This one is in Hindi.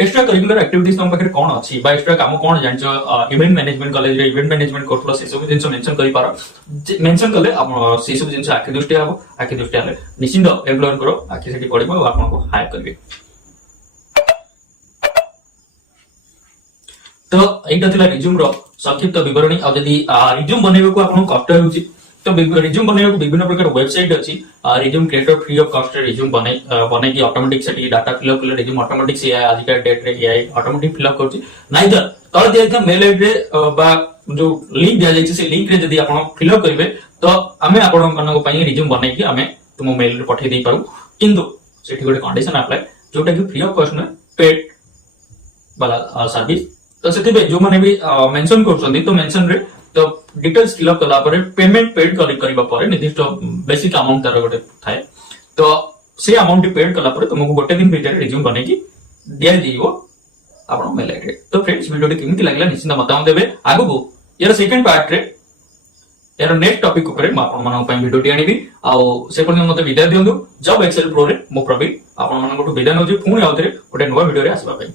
एक्स्ट्रा करिकुलर एक्टिविटीज तुम पाखे कौन अच्छी बा एक्स्ट्रा काम कौन जान इवेंट मैनेजमेंट कॉलेज रे इवेंट मैनेजमेंट करथलो से सब जिंस मेंशन करि पारो मेंशन कले आप से सब जिंस आखि दृष्टि आबो आखि दृष्टि आले निश्चित एक्सप्लोर करो आखि सेठी पड़िबो और आपन को हायर करबे। तो एटा थिला रिज्यूम रो संक्षिप्त विवरणी आ जदी रिज्यूम बनेबे को आपन कष्ट होउची तो रिज्यूम बनेबे को विभिन्न प्रकार वेबसाइट अछि resume creator free of cost resume बने की ऑटोमेटिक सेठी डाटा फिलअप करले रिज्यूम ऑटोमेटिक से आज का डेट रे एआई ऑटोमेटिक फिलअप करछि नाइदर तळ दिया मेल आईडी रे बा जो लिंक दिया जायछि से लिंक रे जदी आपन फिलअप करबे तो आमे आपन को पई रिज्यूम बने की आमे तुम मेल रे पठै देई पारू किंतु सेठी गोटे कंडीशन अप्लाई जोटा की फ्री ऑफ कॉस्ट में पेड वाला सर्विस तो सेते जो माने भी मेंशन करछन्ती तो मेंशन रे तो डिटेल्स फिलअप कला परे पेमेंट पेड करबा परे निर्दिष्ट बेसिक अमाउंट तार गोटे थाए तो से अमाउंट पेड कला परे तुमको गोटे दिन भीतर रिज्यूम बने की दिया दियो आपन मेल आईडी। तो फ्रेंड्स वीडियो केमिति लागला निश्चित मतामत देबे आगु यार सेकंड पार्ट रे यार नेक्स्ट टॉपिक ऊपर म आपन मन पई वीडियो टी आनिबी आ से पर्यंत मते विदाय दियंदु जॉब एक्सेल प्रो रे मो प्रवीण आपन मन को विदाय नउजी पुनी आउतरे गोटे नवा वीडियो रे आसबा पई।